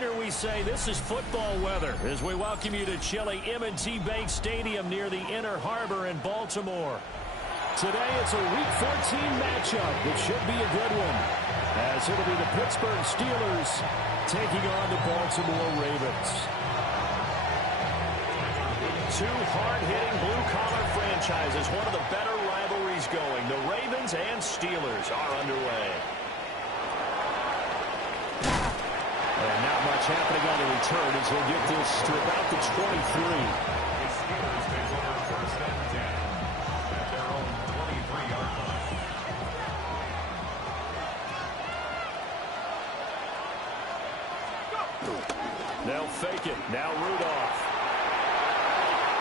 partner, we say this is football weather as we welcome you to chilly M&T Bank Stadium near the Inner Harbor in Baltimore. Today it's a Week 14 matchup. It should be a good one, as it'll be the Pittsburgh Steelers taking on the Baltimore Ravens. Two hard-hitting blue-collar franchises, one of the better rivalries going. The Ravens and Steelers are underway. And not much happening on the return as he'll get this to about the 23. The Steelers take over first and 10 at their own 23-yard line. They'll fake it. Now Rudolph.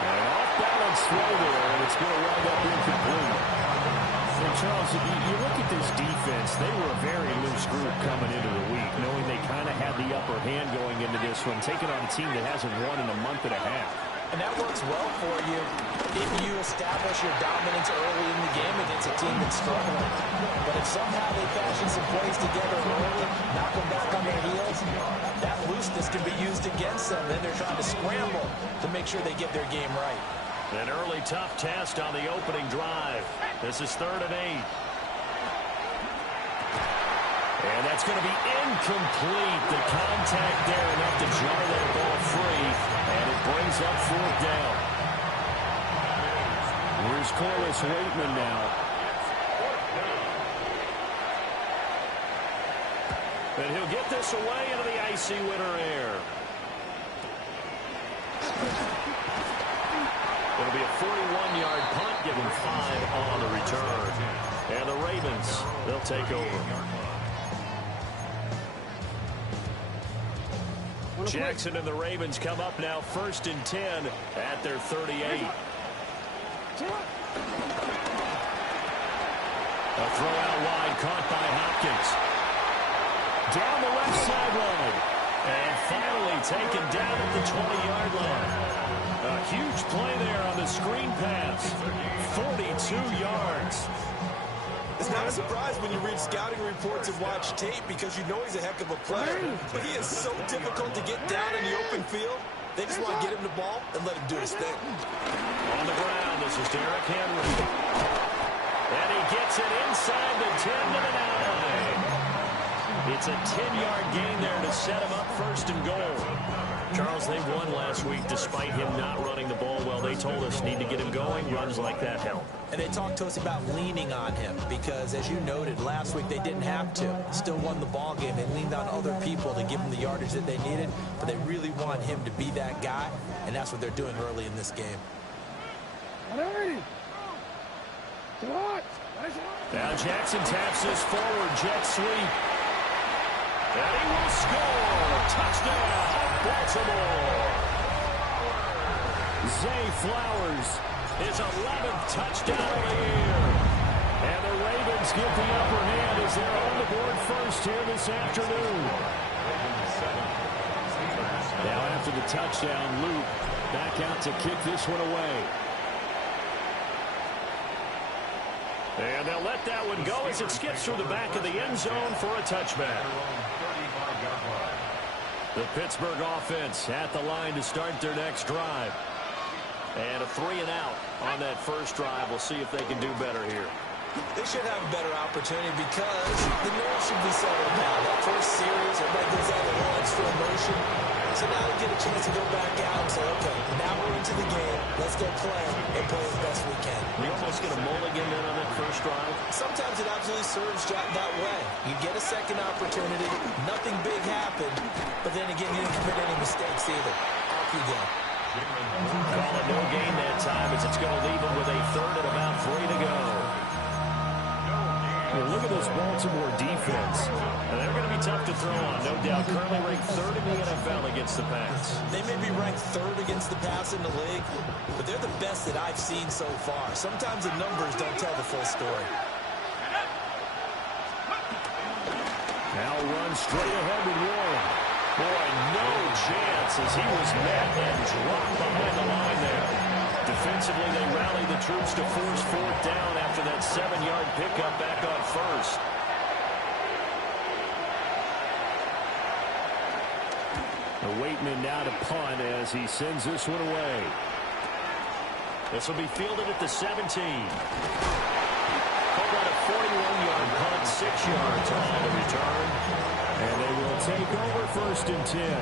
An off-balance throw there, and it's going to wind up incomplete. And Charles, you look at this defense, they were a very loose group coming into the week, knowing they kind of had the upper hand going into this one, taking on a team that hasn't won in a month and a half. And that works well for you if you establish your dominance early in the game against a team that's struggling. But if somehow they fashion some plays together early, knock them back on their heels, that looseness can be used against them. Then they're trying to scramble to make sure they get their game right. An early tough test on the opening drive. This is 3rd and 8. And that's going to be incomplete. The contact there enough to jar that ball free. And it brings up 4th down. Here's Corliss Waitman now. And he'll get this away into the icy winter air. It'll be a 41-yard punt, giving 5 on the return. And the Ravens, they'll take over. Jackson and the Ravens come up now 1st and 10 at their 38. A throw out wide caught by Hopkins. Down the left sideline. And finally taken down at the 20-yard line. A huge play there on the screen pass. 42 yards. It's not a surprise when you read scouting reports and watch tape because you know he's a heck of a player. But he is so difficult to get down in the open field. They just want to get him the ball and let him do his thing. On the ground, this is Derrick Henry. And he gets it inside the 10 to the 9. It's a 10-yard gain there to set him up 1st and goal. Charles, they won last week despite him not running the ball well. They told us need to get him going. Runs like that help. And they talked to us about leaning on him because, as you noted, last week they didn't have to. Still won the ball game. They leaned on other people to give him the yardage that they needed, but they really want him to be that guy, and that's what they're doing early in this game. Now Jackson taps this forward jet sweep. And he will score. Touchdown, Baltimore. Zay Flowers, his 11th touchdown of the year. And the Ravens get the upper hand as they're on the board first here this afternoon. Now after the touchdown, Luke back out to kick this one away. And they'll let that one go as it skips through the back of the end zone for a touchback. The Pittsburgh offense at the line to start their next drive. And a 3-and-out on that first drive. We'll see if they can do better here. They should have a better opportunity because the nerves should be settled now. That first series, everybody goes out a little extra emotion. So now they get a chance to go back out and say, okay, now we're into the game. Let's go play and play as best we can. You almost get a mulligan then on that first drive. Sometimes it absolutely serves that way. You get a second opportunity, nothing big happened, but then again, you didn't commit any mistakes either. Off you go. Call it no gain that time as it's going to leave them with a 3rd and about 3 to go. Well, look at this Baltimore defense. They're going to be tough to throw on, no doubt. Currently ranked 3rd in the NFL against the pass. They may be ranked 3rd against the pass in the league, but they're the best that I've seen so far. Sometimes the numbers don't tell the full story. Now run straight ahead with Warren. Boy, no chance as he was met and dropped behind the line there. Defensively, they rally the troops to force 4th down after that 7-yard pickup back on first. Waiting in now to punt as he sends this one away. This will be fielded at the 17. Called out a 41-yard punt, 6 yards on the return. And they will take over 1st and 10.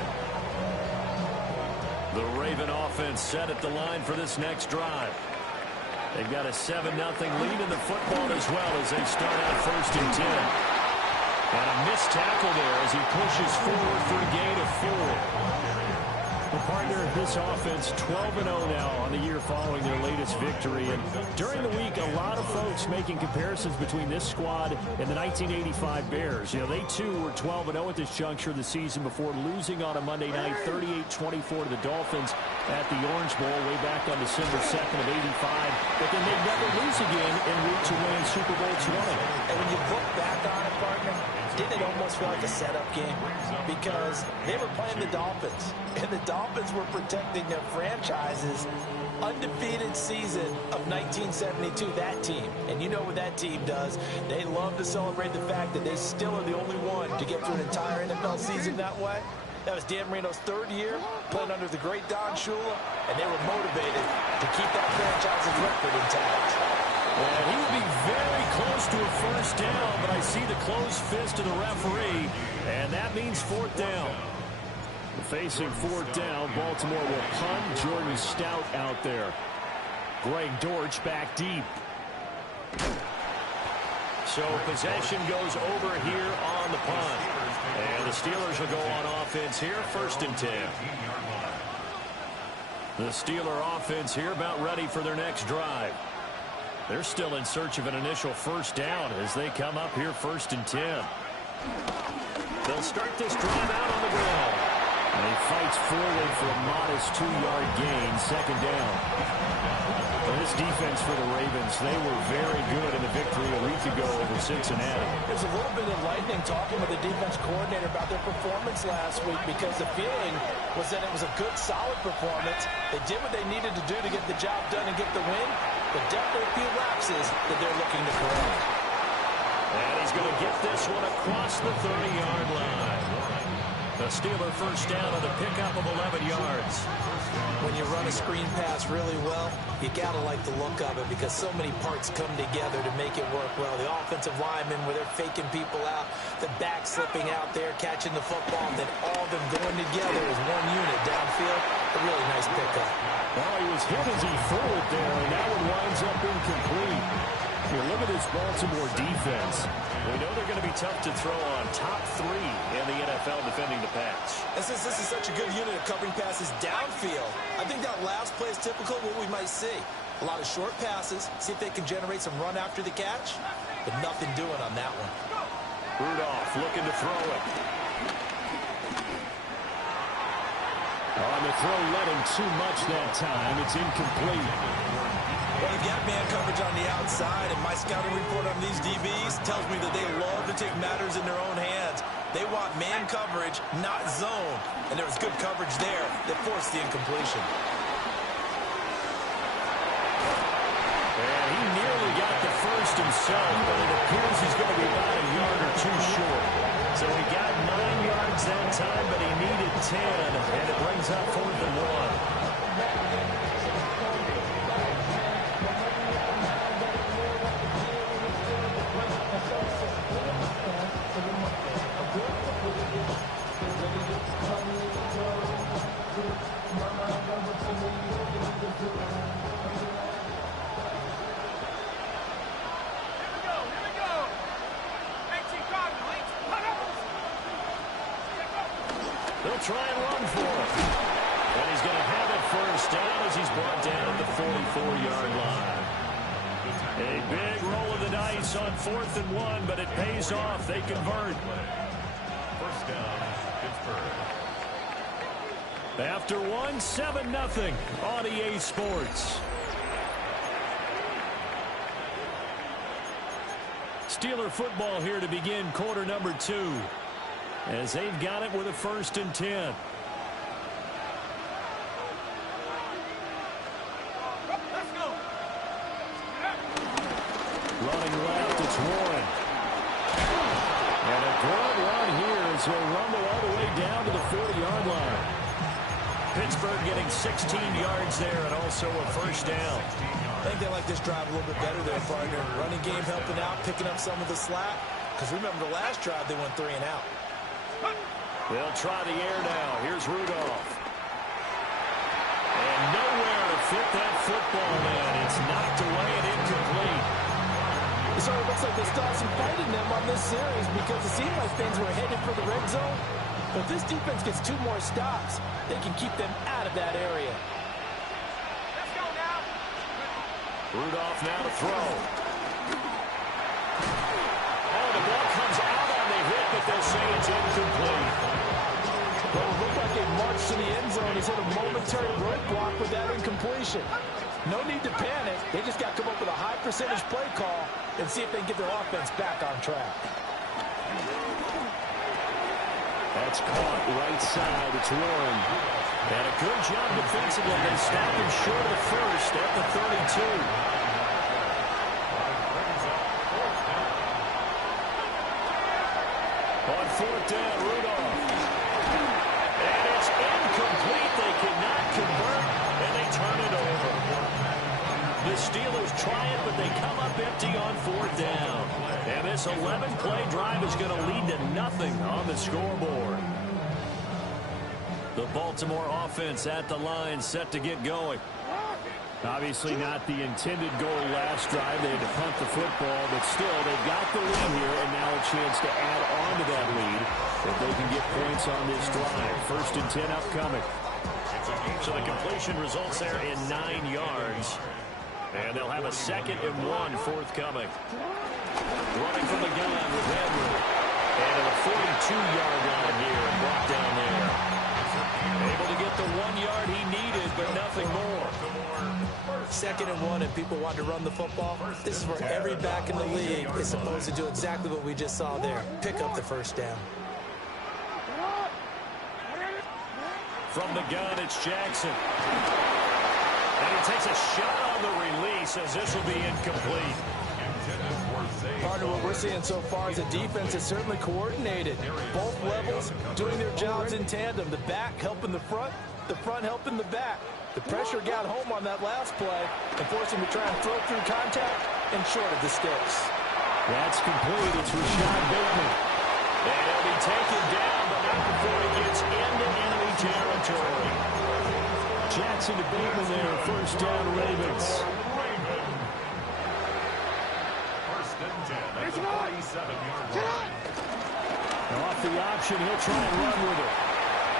The Raven offense set at the line for this next drive. They've got a 7-0 lead in the football as well as they start out 1st and 10. And a missed tackle there as he pushes forward for a gain of 4. The partner of this offense, 12-0 now on the year following their latest victory. And during the week, a lot of folks making comparisons between this squad and the 1985 Bears. You know, they too were 12-0 at this juncture of the season before losing on a Monday night 38-24 to the Dolphins at the Orange Bowl way back on December 2nd of 85. But then they'd never lose again en route to winning Super Bowl 20. And when you look back on it, partner, didn't it almost feel like a setup game? Because they were playing the Dolphins, and the Dolphins were protecting their franchise's undefeated season of 1972, that team. And you know what that team does. They love to celebrate the fact that they still are the only one to get through an entire NFL season that way. That was Dan Marino's 3rd year, playing under the great Don Shula, and they were motivated to keep that franchise's record intact. And he would be very close to a 1st down, but I see the closed fist of the referee, and that means 4th down. Facing 4th down, Baltimore will punt. Jordan Stout out there. Greg Dortch back deep. So possession goes over here on the punt. And the Steelers will go on offense here, 1st and 10. The Steeler offense here about ready for their next drive. They're still in search of an initial 1st down as they come up here 1st and 10. They'll start this drive out on the ground. And he fights forward for a modest 2-yard gain, 2nd down. And this defense for the Ravens, they were very good in the victory a week ago over Cincinnati. It was a little bit enlightening talking with the defense coordinator about their performance last week because the feeling was that it was a good, solid performance. They did what they needed to do to get the job done and get the win, but definitely a few lapses that they're looking to correct. And he's going to get this one across the 30-yard line. The Steeler 1st down on a pickup of 11 yards. When you run a screen pass really well, you got to like the look of it because so many parts come together to make it work well. The offensive linemen, where they're faking people out, the back slipping out there, catching the football, and then all of them going together as one unit downfield. A really nice pickup. Well, he was hit as he threw it there, and that one winds up incomplete. Here, look at this Baltimore defense. We know they're going to be tough to throw on, top 3 in the NFL defending the pass. And since this is such a good unit of covering passes downfield, I think that last play is typical of what we might see. A lot of short passes, see if they can generate some run after the catch, but nothing doing on that one. Rudolph looking to throw it. On the throw, let him too much that time. It's incomplete. Well, they've got man coverage on the outside, and my scouting report on these DBs tells me that they love to take matters in their own hands. They want man coverage, not zone. And there was good coverage there that forced the incompletion. And he nearly got the 1st himself, but it appears he's going to be about a yard or 2 short. So he got 9 yards that time, but he needed 10, and it brings up 4th and 1. They'll try and run for it. And he's going to have it 1st down as he's brought down at the 44-yard line. A big roll of the dice on 4th and 1, but it pays off. They convert. 1st down, Pittsburgh. After 1, 7-0 on EA Sports. Steeler football here to begin quarter number 2. As they've got it with a 1st and 10. Running left, it's Warren. And a good run here as he'll rumble all the way down to the 40-yard line. Pittsburgh getting 16 yards there and also a first down. I think they like this drive a little bit better there, partner. Running game helping out, picking up some of the slack. Because remember the last drive, they went 3 and out. They'll try the air now. Here's Rudolph. And nowhere to fit that football in. It's knocked away and incomplete. So it looks like they still have some fight in them on this series because it seemed like things were headed for the red zone. But if this defense gets 2 more stops, they can keep them out of that area. Let's go now. Rudolph now to throw. Oh, the ball comes out on the hit, but they'll say it's incomplete. Well, it looked like they marched to the end zone. He's hit a momentary roadblock with that incompletion. No need to panic. They just got to come up with a high percentage play call and see if they can get their offense back on track. That's caught right side. It's Warren. And a good job defensively. They stop him short of the first at the 32. On 4th down, Rudolph. And it's incomplete. They cannot convert, and they turn it over. The Steelers try it, but they come up empty on 4th down. And this 11-play drive is going to lead to nothing on the scoreboard. The Baltimore offense at the line, set to get going. Obviously not the intended goal last drive. They had to punt the football, but still, they've got the lead here, and now a chance to add on to that lead if they can get points on this drive. 1st and 10 upcoming. So the completion results there in 9 yards. And they'll have a 2nd and 1 forthcoming. Running from the gun with Henry. And at a 42-yard line here and brought down there. Able to get the 1 yard he needed, but nothing more. 2nd and 1, and people want to run the football. This is where every back in the league is supposed to do exactly what we just saw there. Pick up the 1st down. From the gun, it's Jackson. And he takes a shot on the release as this will be incomplete. Partner, what we're seeing so far is a defense that's certainly coordinated. Both levels doing their jobs in tandem. The back helping the front helping the back. The pressure got home on that last play and forced him to try and throw through contact and short of the sticks. That's complete. It's Rashad Bateman. And he'll be taken down, but not before he gets into enemy territory. Jackson to Bateman there. 1st down, Ravens. Off the option, he'll try and run with it.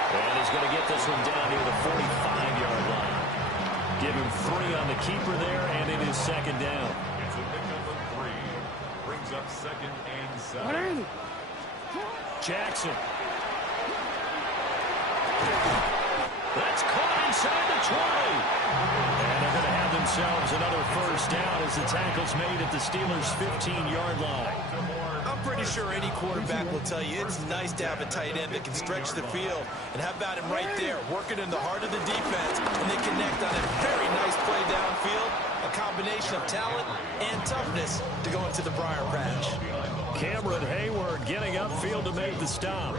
And he's going to get this one down near the 45-yard line. Give him 3 on the keeper there, and it is 2nd down. It's a pickup of 3. Brings up 2nd and 7. Jackson. That's caught inside the 20. And they're going to have themselves another 1st down as the tackle's made at the Steelers' 15-yard line. I'm pretty sure any quarterback will tell you it's nice to have a tight end that can stretch the field. And how about him right there, working in the heart of the defense, and they connect on a very nice play downfield, a combination of talent and toughness to go into the briar patch. Cameron Hayward getting upfield to make the stop.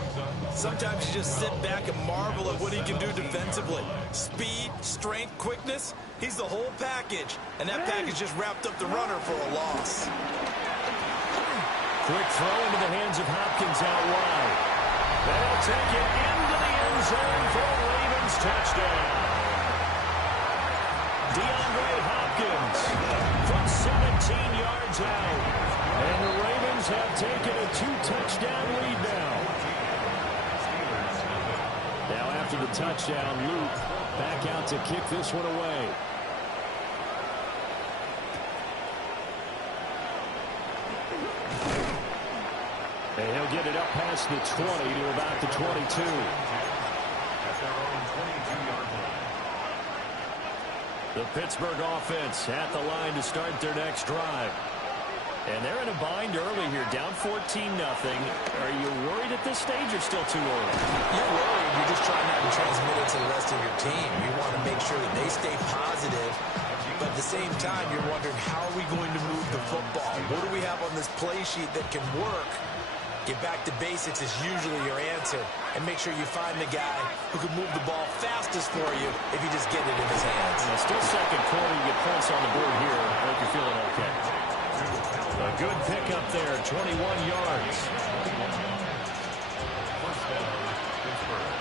Sometimes you just sit back and marvel at what he can do defensively. Speed, strength, quickness, he's the whole package. And that package just wrapped up the runner for a loss. Quick throw into the hands of Hopkins out wide. They'll take it into the end zone for a Ravens touchdown. DeAndre Hopkins from 17 yards out. And the Ravens have taken a 2-touchdown lead now. Now after the touchdown, Luke back out to kick this one away. And he'll get it up past the 20 to about the 22. At their own 22-yard line. The Pittsburgh offense at the line to start their next drive. And they're in a bind early here, down 14-0. Are you worried at this stage or still too early? You're worried. You're just trying not to transmit it to the rest of your team. You want to make sure that they stay positive. But at the same time, you're wondering, how are we going to move the football? What do we have on this play sheet that can work Get back to basics is usually your answer. And make sure you find the guy who can move the ball fastest for you if you just get it in his hands. Still second quarter, you get points on the board here. I hope you're feeling okay. A good pickup there, 21 yards. First down, Pittsburgh.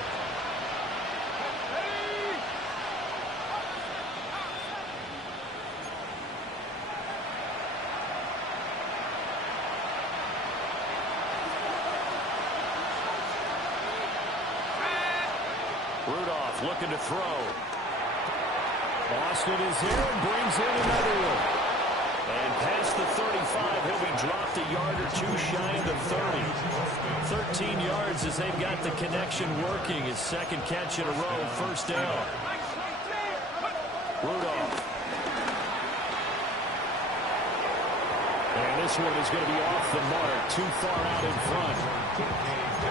Rudolph looking to throw. Boston is here and brings in another one. And past the 35, he'll be dropped a yard or two shy of the 30. 13 yards as they've got the connection working. His second catch in a row, first down. Rudolph. And this one is going to be off the mark, too far out in front.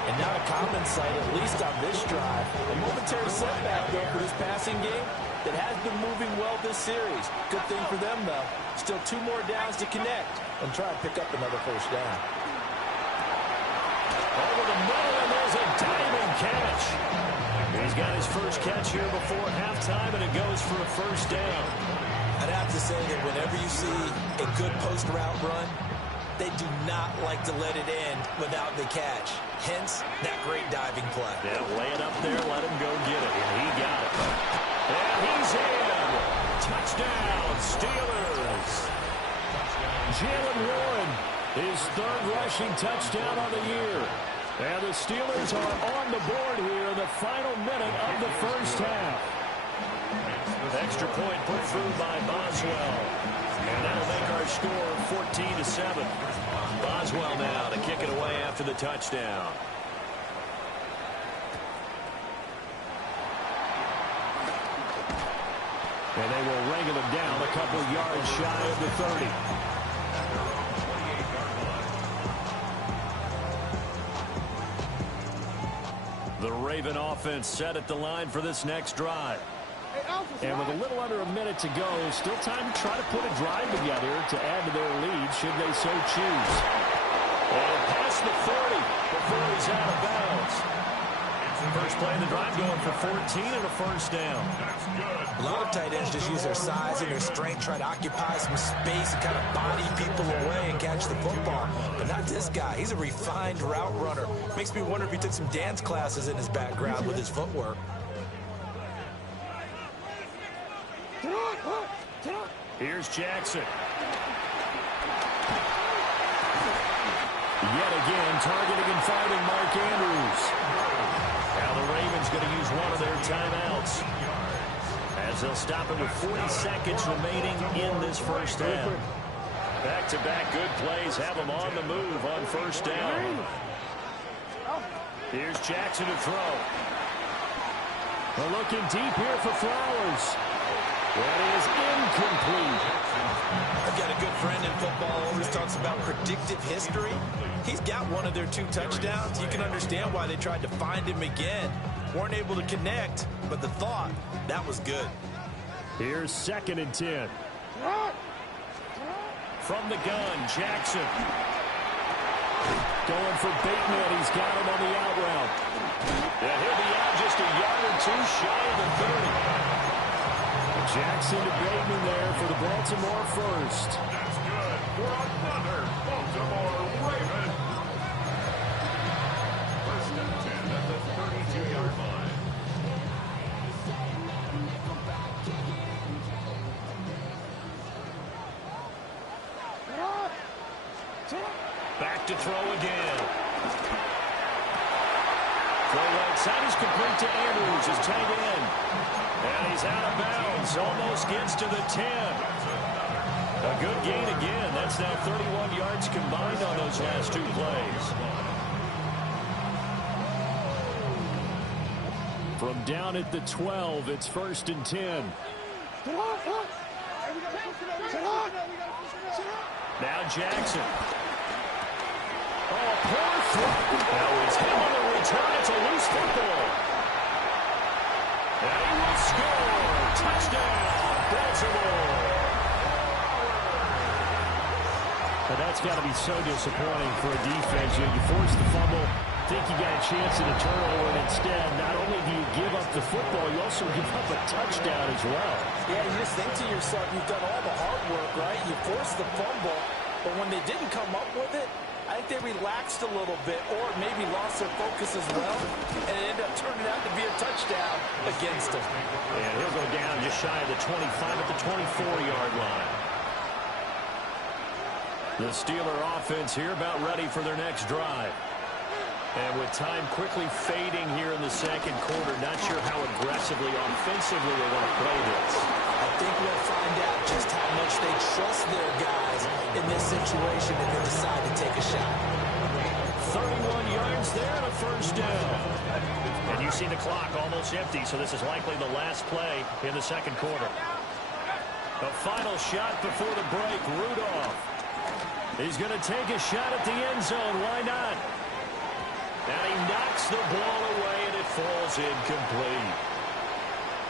And not a common sight, at least on this drive. A momentary setback, though, for this passing game that has been moving well this series. Good thing for them, though. Still 2 more downs to connect and try and pick up another first down. Over the middle, and there's a diving catch. He's got his first catch here before halftime, and it goes for a first down. I'd have to say that whenever you see a good post route run, they do not like to let it end without the catch. Hence, that great diving play. Yeah, lay it up there, let him go get it. And he got it. And he's in. Touchdown, Steelers. Jalen Warren, his 3rd rushing touchdown on the year. And the Steelers are on the board here in the final minute of the first half. Extra point put through by Boswell. And that'll make our score 14-7. Boswell now to kick it away after the touchdown. And they will wrangle him down a couple yards shy of the 30. The Raven offense set at the line for this next drive. And with a little under a minute to go, still time to try to put a drive together to add to their lead should they so choose. And past the 30 before he's out of bounds. First play of the drive going for 14 and a first down. A lot of tight ends just use their size and their strength, try to occupy some space and kind of body people away and catch the football. But not this guy. He's a refined route runner. Makes me wonder if he took some dance classes in his background with his footwork. Here's Jackson. Yet again, targeting and finding Mark Andrews. Now the Ravens going to use one of their timeouts as they'll stop it with 40 seconds remaining in this first half. Back-to-back good plays have them on the move on first down. Here's Jackson to throw. They're looking deep here for Flowers. That is incomplete. I've got a good friend in football, always talks about predictive history. He's got one of their 2 touchdowns. You can understand why they tried to find him again. Weren't able to connect, but the thought, that was good. Here's 2nd and 10. From the gun, Jackson. Going for Bateman. He's got him on the out route. And he'll be out just a yard or 2 shy of the 30. Jackson to Bateman there for the Baltimore first. That's good for another Baltimore Raven. First and 10 at the 32-yard line. Back to throw again. Throw right side is complete to Andrews, his tight end. And he's out of bounds. Almost gets to the 10. A good gain again. That's now 31 yards combined on those last 2 plays. From down at the 12, it's 1st and 10. Now Jackson. Oh, poor throw. Now he's hit on the return. It's a loose football. And he will score. Touchdown, Baltimore. But that's got to be so disappointing for a defense. You force the fumble, think you got a chance at a turnover, and instead, not only do you give up the football, you also give up a touchdown as well. Yeah, you just think to yourself, you've done all the hard work, right? You forced the fumble, but when they didn't come up with it, I think they relaxed a little bit or maybe lost their focus as well, and it ended up turning out to be a touchdown against them. And he'll go down just shy of the 25 at the 24-yard line. The Steeler offense here about ready for their next drive. And with time quickly fading here in the second quarter, not sure how aggressively, offensively they want to play this. I think we'll find out just how much they trust their guys in this situation if they decide to take a shot. 31 yards there and a first down. And you see the clock almost empty, so this is likely the last play in the second quarter. The final shot before the break, Rudolph. He's going to take a shot at the end zone. Why not? And he knocks the ball away, and it falls incomplete.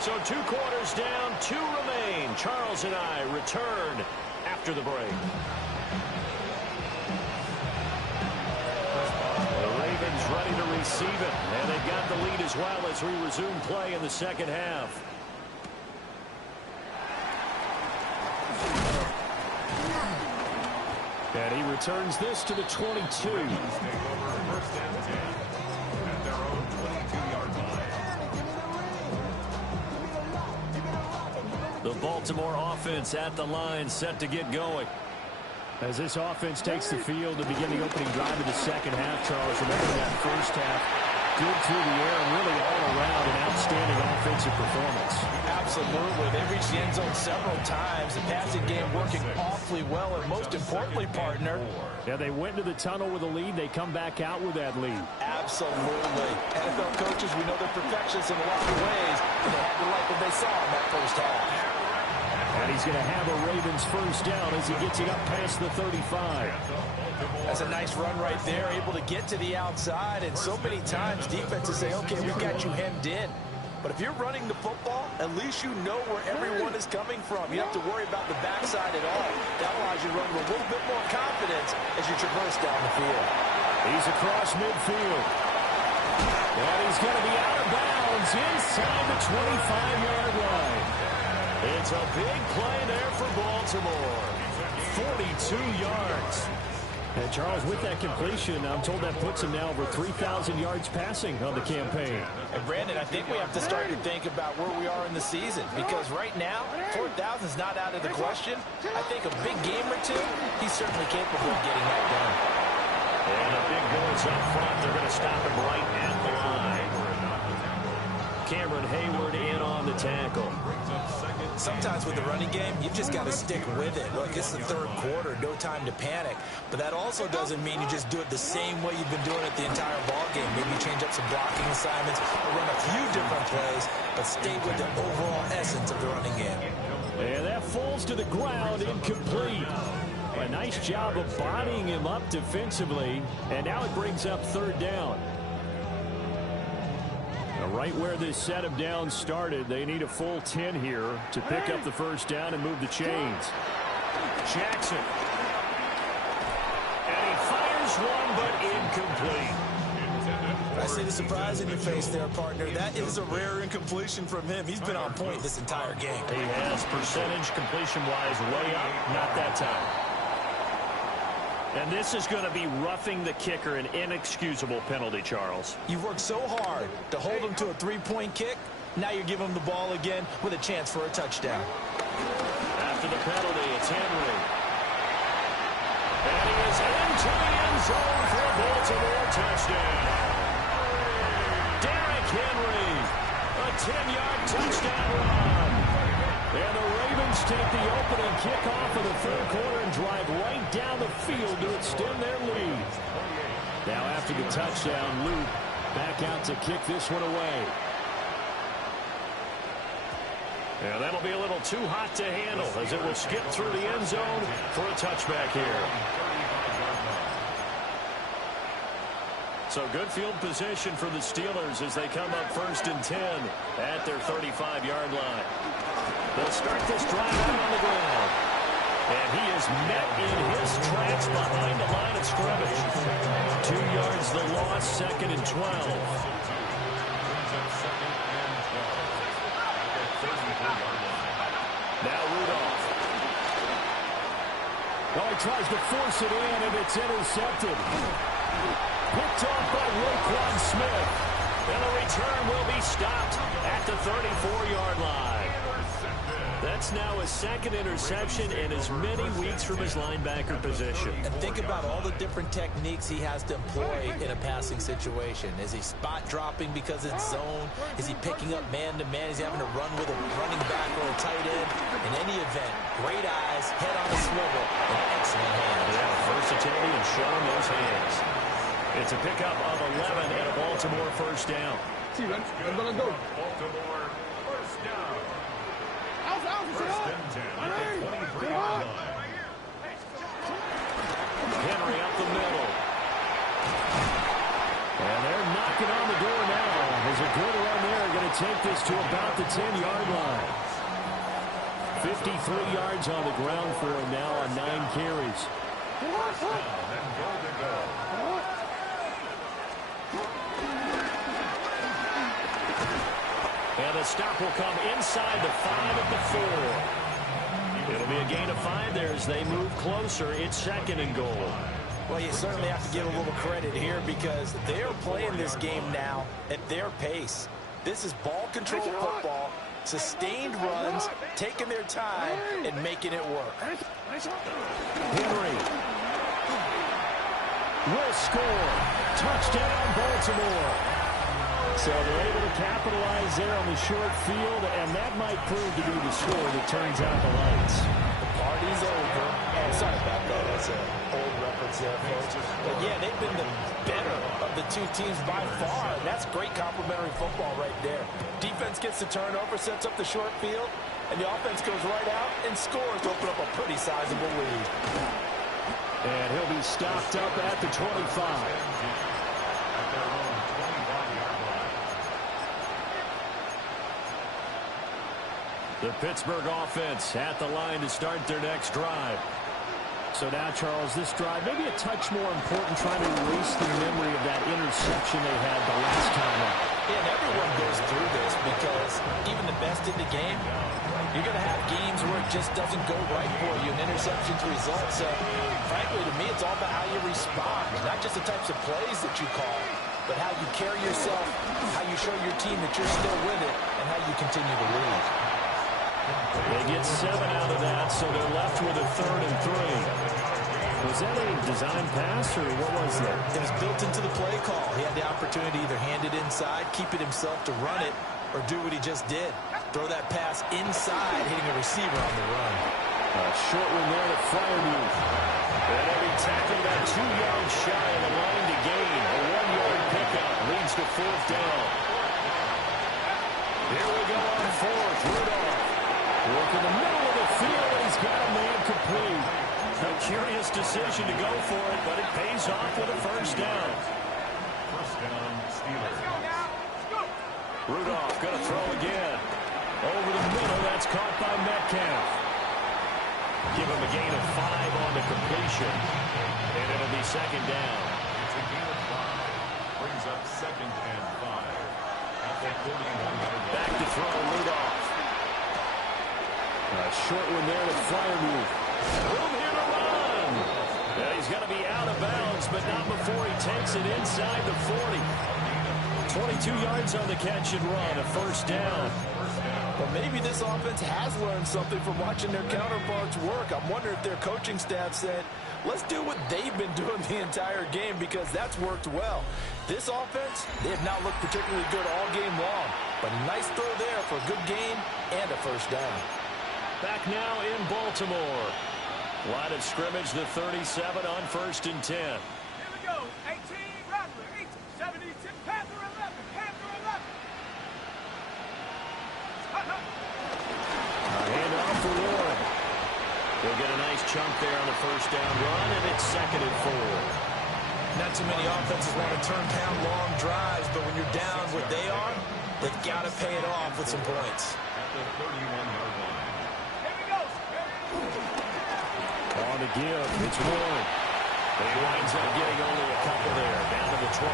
So 2 quarters down, 2 remain. Charles and I return after the break. The Ravens ready to receive it, and they've got the lead as well as we resume play in the second half. And he returns this to the 22. The Baltimore offense at the line, set to get going. As this offense takes the field to begin the opening drive of the second half, Charles, remember that first half, good through the air and really all around an outstanding offensive performance. Absolutely. They reached the end zone several times. The passing game working awfully well, and most importantly, partner. Yeah, they went to the tunnel with a lead. They come back out with that lead. Absolutely. NFL coaches, we know they're perfectionists in a lot of ways, and they had to like what they saw in that first half. And he's going to have a Ravens first down as he gets it up past the 35. That's a nice run right there, able to get to the outside, and so many times defenses say, okay, we've got you hemmed in. But if you're running the football, at least you know where everyone is coming from. You don't have to worry about the backside at all. That allows you to run with a little bit more confidence as you traverse down the field. He's across midfield. And he's going to be out of bounds inside the 25-yard line. It's a big play there for Baltimore. 42 yards. And Charles, with that completion, I'm told that puts him now over 3,000 yards passing on the campaign. And Brandon, I think we have to start to think about where we are in the season, because right now, 4,000 is not out of the question. I think a big game or two, he's certainly capable of getting that done. And the big boys up front, they're going to stop him right at the line. Cameron Hayward in on the tackle. Sometimes with the running game, you've just got to stick with it. Look, it's the third quarter, no time to panic. But that also doesn't mean you just do it the same way you've been doing it the entire ball game. Maybe change up some blocking assignments or run a few different plays, but stay with the overall essence of the running game. And that falls to the ground, incomplete. A nice job of bodying him up defensively, and now it brings up third down. Right where this set of downs started, they need a full 10 here to pick up the first down and move the chains. Jackson. And he fires one, but incomplete. I see the surprise in your face there, partner. That is a rare incompletion from him. He's been on point this entire game. He has percentage completion-wise way up, not that time. And this is going to be roughing the kicker, an inexcusable penalty, Charles. You've worked so hard to hold him to a three-point kick. Now you're giving him the ball again with a chance for a touchdown. After the penalty, it's Henry. And he is into the end zone for a Baltimore touchdown. Derrick Henry, a 10-yard touchdown run. And the Ravens take the opening kickoff of the third quarter and drive right down the field to extend their lead. Now after the touchdown, Luke back out to kick this one away. Yeah, that'll be a little too hot to handle as it will skip through the end zone for a touchback here. So good field position for the Steelers as they come up 1st and 10 at their 35-yard line. They'll start this drive out on the ground. And he is met in his tracks behind the line of scrimmage. 2 yards the loss, 2nd and 12. Now Rudolph. Oh, he tries to force it in, and it's intercepted. Picked off by Layjohn Smith. And the return will be stopped at the 34-yard line. That's now his 2nd interception in as many weeks from his linebacker position. And think about all the different techniques he has to employ in a passing situation. Is he spot dropping because it's zone? Is he picking up man-to-man? Is he having to run with a running back or a tight end? In any event, great eyes, head on a swivel, and excellent hands. Yeah, versatility and showing those hands. It's a pickup of 11 and a Baltimore first down. Baltimore first down. First and 10 at the 23-yard line. Henry up the middle. And they're knocking on the door now. There's a good run there. Going to take this to about the 10-yard line. 53 yards on the ground for him now on 9 carries. And goal to go. And the stop will come inside the 5 at the 4. It'll be a gain of 5 there as they move closer. It's 2nd and goal. Well, you certainly have to give a little credit here because they're playing this game now at their pace. This is ball control football, sustained runs, taking their time, and making it work. Henry will score. Touchdown, Baltimore. So they're able to capitalize there on the short field, and that might prove to be the score that turns out the lights. The party's over. Oh, sorry about that. That's an old reference there, folks. But, yeah, they've been the better of the two teams by far, and that's great complementary football right there. Defense gets the turnover, sets up the short field, and the offense goes right out and scores to open up a pretty sizable lead. And he'll be stopped up at the 25. The Pittsburgh offense at the line to start their next drive. So now, Charles, this drive maybe a touch more important, trying to erase the memory of that interception they had the last time out. Yeah, and everyone goes through this because even the best in the game, you're going to have games where it just doesn't go right for you, and interceptions result. So, frankly, to me, it's all about how you respond, not just the types of plays that you call, but how you carry yourself, how you show your team that you're still with it, and how you continue to lead. They get 7 out of that, so they're left with a 3rd and 3. Was that a design pass, or what was that? It was built into the play call. He had the opportunity to either hand it inside, keep it himself to run it, or do what he just did. Throw that pass inside, hitting a receiver on the run. A short one there to Freiermuth. And he'll be tackled about 2 yards shy of the line to gain. A 1-yard pickup leads to 4th down. Here we go on 4th. Rudolph. Work in the middle of the field, and he's got a man complete. A curious decision to go for it, but it pays off with a first down. First down, Steelers. Rudolph going to throw again. Over the middle, that's caught by Metcalf. Give him a gain of 5 on the completion, and it'll be 2nd down. It's a gain of 5. Brings up 2nd and 5. At the 41-yard line. Back to throw, Rudolph. A short one there to Freiermuth. Room here to run. And he's going to be out of bounds, but not before he takes it inside the 40. 22 yards on the catch and run, a first down. But maybe this offense has learned something from watching their counterparts work. I'm wondering if their coaching staff said, let's do what they've been doing the entire game because that's worked well. This offense, they have not looked particularly good all game long. But a nice throw there for a good gain and a first down. Back now in Baltimore. Line of scrimmage, the 37 on 1st and 10. Here we go. 18, Rattler, 18, 72, Panther 11, Panther 11. A handoff for Warren. They'll get a nice chunk there on the first down run, and it's 2nd and 4. Not too many offenses want to turn down long drives, but when you're down what they are, they've got to pay it off with some points. At the 31-yard line. Here we go. On the give, it's one. He winds up getting only a couple there, down to the 29.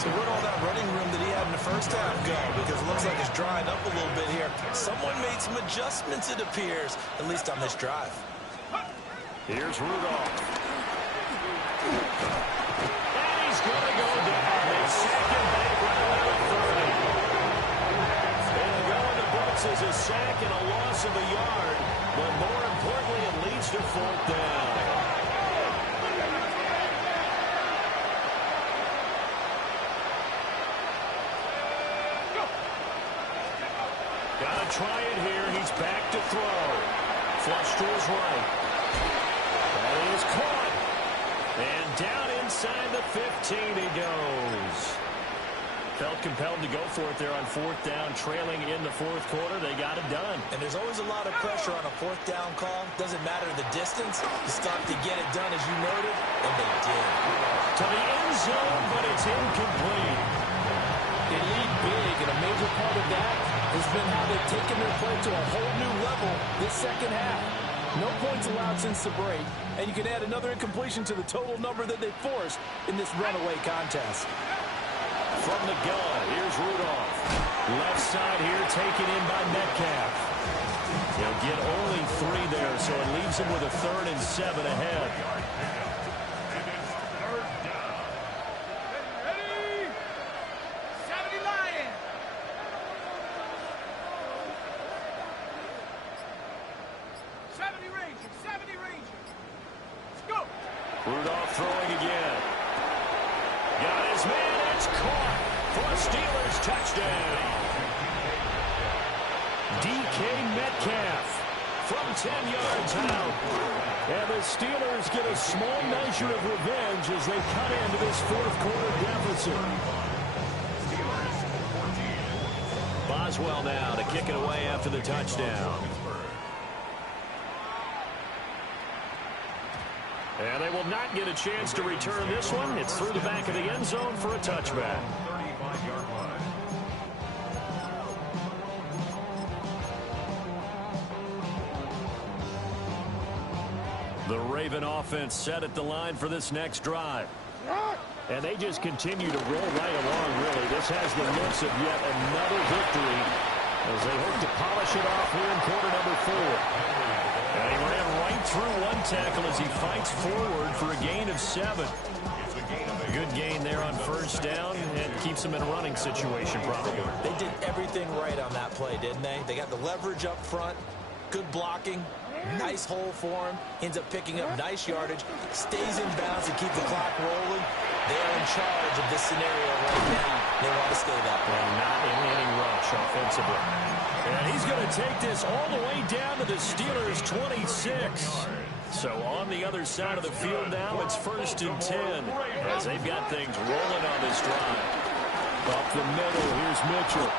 So where'd all that running room that he had in the first half go? Because it looks like it's drying up a little bit here. Someone made some adjustments, it appears, at least on this drive. Here's Rudolph. And he's going to go down. They sack him back right around 30. It'll go in the books as a sack and a loss of a yard. But more importantly, it leads to fourth down. Gotta try it here. He's back to throw. Flush to his right. That is caught. And down inside the 15 he goes. Felt compelled to go for it there on fourth down, trailing in the fourth quarter. They got it done. And there's always a lot of pressure on a fourth down call. Doesn't matter the distance. You start to get it done, as you noted, and they did. To the end zone, but it's incomplete. They lead big, and a major part of that has been how they've taken their play to a whole new level this second half. No points allowed since the break, and you can add another incompletion to the total number that they forced in this runaway contest. From the gun, here's Rudolph. Left side here taken in by Metcalf. He'll get only 3 there, so it leaves him with a 3rd and 7 ahead. Ready? 70 Lions. 70 Rangers. 70 Rangers. Let's go. Rudolph throwing again. Got his man. It's caught for a Steelers touchdown. DK Metcalf from 10 yards out. And the Steelers get a small measure of revenge as they cut into this fourth quarter deficit. Boswell now to kick it away after the touchdown. And they will not get a chance to return this one. It's through the back of the end zone for a touchback. 35-yard line. The Raven offense set at the line for this next drive. And they just continue to roll right along, really. This has the looks of yet another victory as they hope to polish it off here in quarter number 4. And he ran right through one tackle as he fights forward for a gain of 7. A good gain there on first down and keeps him in a running situation probably. They did everything right on that play, didn't they? They got the leverage up front, good blocking, nice hole for him, ends up picking up nice yardage, stays in bounds to keep the clock rolling. They're in charge of this scenario right now. They want to stay that way. And not in any rush offensively. And he's going to take this all the way down to the Steelers' 26. So on the other side of the field now, it's 1st and 10 as they've got things rolling on this drive. Up the middle, here's Mitchell.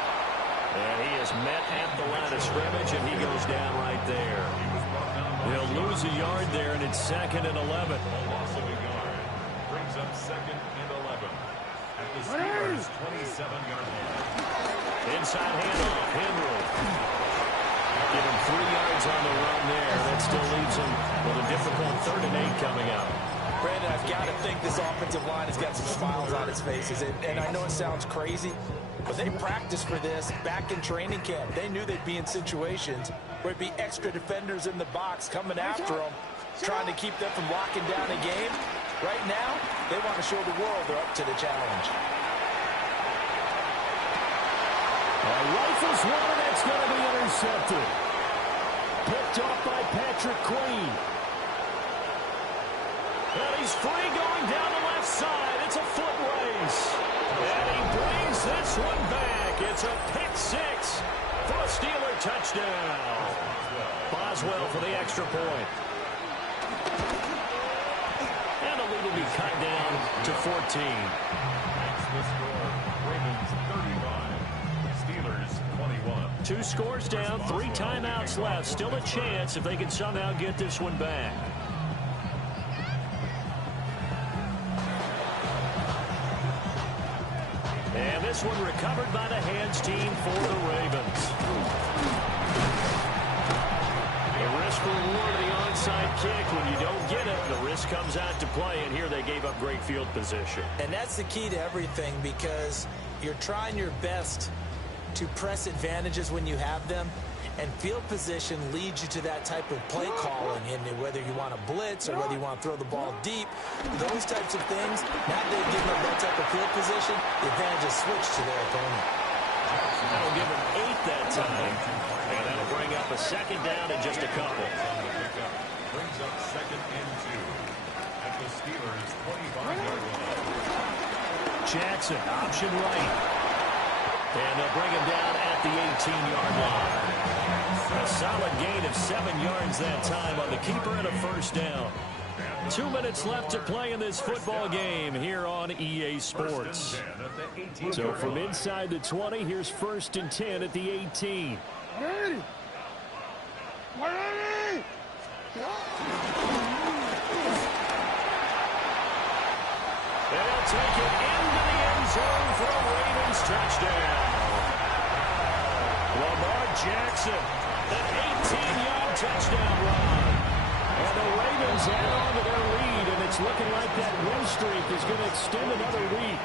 And he is met at the line of scrimmage, and he goes down right there. He'll lose a yard there, and it's 2nd and 11. Loss of a yard brings up 2nd and 11 at the Steelers' 27-yard line. Inside handoff, Henry. Give him 3 yards on the run there. That still leaves him with a difficult 3rd and 8 coming up. Brandon, I've got to think this offensive line has got some smiles on its faces. And I know it sounds crazy, but they practiced for this back in training camp. They knew they'd be in situations where it'd be extra defenders in the box coming after them, trying to keep them from locking down a game. Right now, they want to show the world they're up to the challenge. Rifles one, and that's going to be intercepted. Picked off by Patrick Queen. And he's free going down the left side. It's a foot race. And he brings this one back. It's a pick 6 for a Steeler touchdown. Boswell for the extra point. And the lead will be cut down to 14. That's the score. Ravens 35, Steelers 21. 2 scores down, 3 timeouts left. Still a chance if they can somehow get this one back. And this one recovered by the hands team for the Ravens. The risk reward of the onside kick. When you don't get it, the risk comes out to play, and here they gave up great field position. And that's the key to everything, because you're trying your best to press advantages when you have them, and field position leads you to that type of play calling, and whether you want to blitz or whether you want to throw the ball deep, those types of things, now they've given up that type of field position, the advantage is switched to their opponent. That'll give them 8 that time, and that'll bring up a second down in just a couple. Brings up 2nd and 2 at the Steelers' 25-yard line. Jackson, option right. And they'll bring him down at the 18-yard line. A solid gain of 7 yards that time on the keeper and a first down. 2 minutes left to play in this football game here on EA Sports. So from inside the 20, here's 1st and 10 at the 18. Ready. Ready. They'll take it into the end zone for a Ravens touchdown. Lamar Jackson, an 18-yard touchdown run. And the Ravens add on to their lead, and it's looking like that win streak is going to extend another week.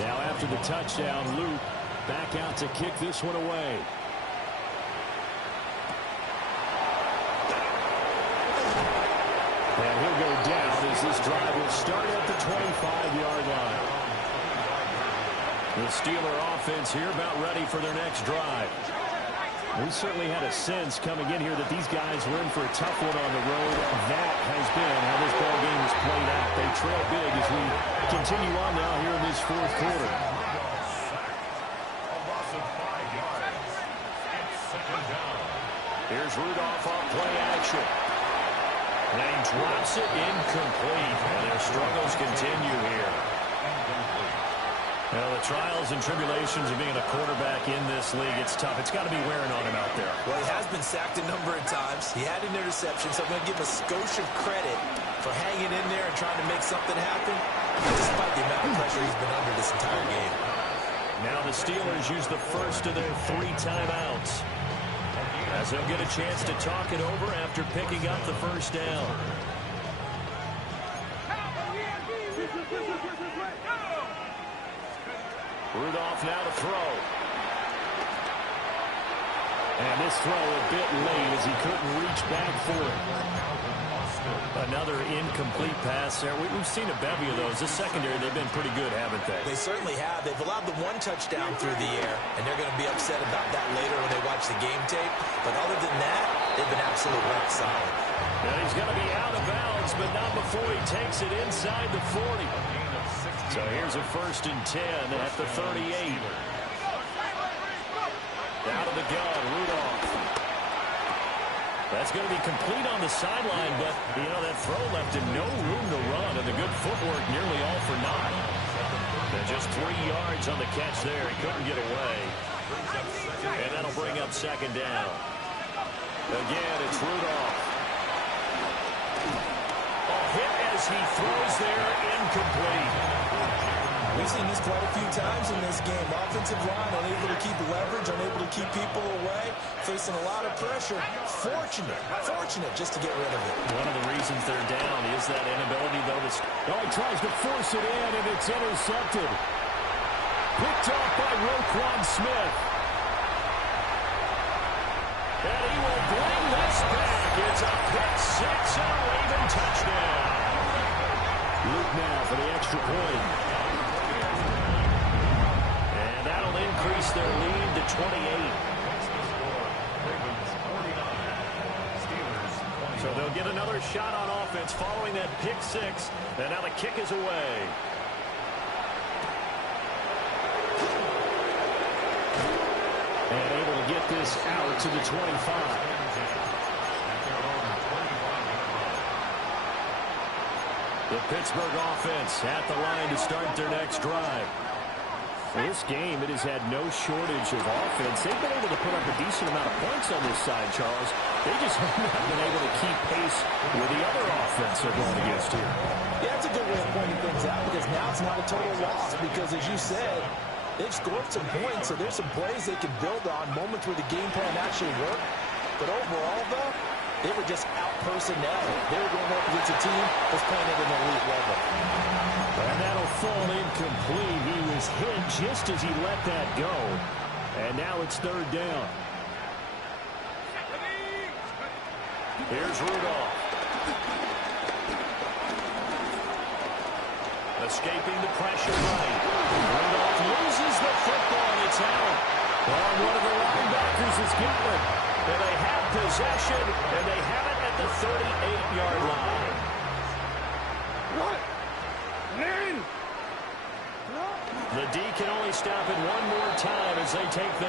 Now after the touchdown, Luke back out to kick this one away. And he'll go down as this drive will start at the 25-yard line. The Steeler offense here about ready for their next drive. We certainly had a sense coming in here that these guys were in for a tough one on the road. That has been how this ball game has played out. They trail big as we continue on now here in this 4th quarter. A loss of 5 yards. It's 2nd down. Here's Rudolph on play action. And he drops it incomplete. And their struggles continue here. Well, the trials and tribulations of being a quarterback in this league, it's tough. It's got to be wearing on him out there. Well, he has been sacked a number of times. He had an interception, so I'm going to give him a skosh of credit for hanging in there and trying to make something happen, despite the amount of pressure he's been under this entire game. Now the Steelers use the first of their 3 timeouts, as they'll get a chance to talk it over after picking up the first down. Rudolph now to throw. And this throw a bit late as he couldn't reach back for it. Another incomplete pass there. We've seen a bevy of those. This secondary, they've been pretty good, haven't they? They certainly have. They've allowed the 1 touchdown through the air, and they're going to be upset about that later when they watch the game tape. But other than that, they've been absolutely rock solid. Now he's going to be out of bounds, but not before he takes it inside the 40. So here's a 1st and 10 at the 38. Out of the gun, Rudolph. That's going to be complete on the sideline, but, you know, that throw left him no room to run, and the good footwork nearly all for naught. And just 3 yards on the catch there. He couldn't get away. And that'll bring up 2nd down. Again, it's Rudolph. A hit as he throws there, incomplete. We've seen this quite a few times in this game. Offensive line unable to keep leverage, unable to keep people away, facing a lot of pressure. Fortunate just to get rid of it. One of the reasons they're down is that inability, though, to... Oh, he tries to force it in, and it's intercepted. Picked off by Roquan Smith. And he will bring this back. It's a pick 6 and a Raven touchdown. Luke now for the extra point. And that'll increase their lead to 28. So they'll get another shot on offense following that pick 6. And now the kick is away. And able to get this out to the 25. The Pittsburgh offense at the line to start their next drive. For this game, it has had no shortage of offense. They've been able to put up a decent amount of points on this side, Charles. They just have not been able to keep pace with the other offense they're going against here. Yeah, that's a good way of pointing things out, because now it's not a total loss, because as you said, they've scored some points, so there's some plays they can build on, moments where the game plan actually worked. But overall, though, They were just out-personnel. They were going up against a team that's playing at an elite level. And that'll fall incomplete. He was hit just as he let that go. And now it's third down. Here's Rudolph. Escaping the pressure right. Rudolph loses the football. It's out. Well, one of the linebackers has got it. And they have possession, and they have it at the 38-yard line. What? The D can only stop it one more time as they take the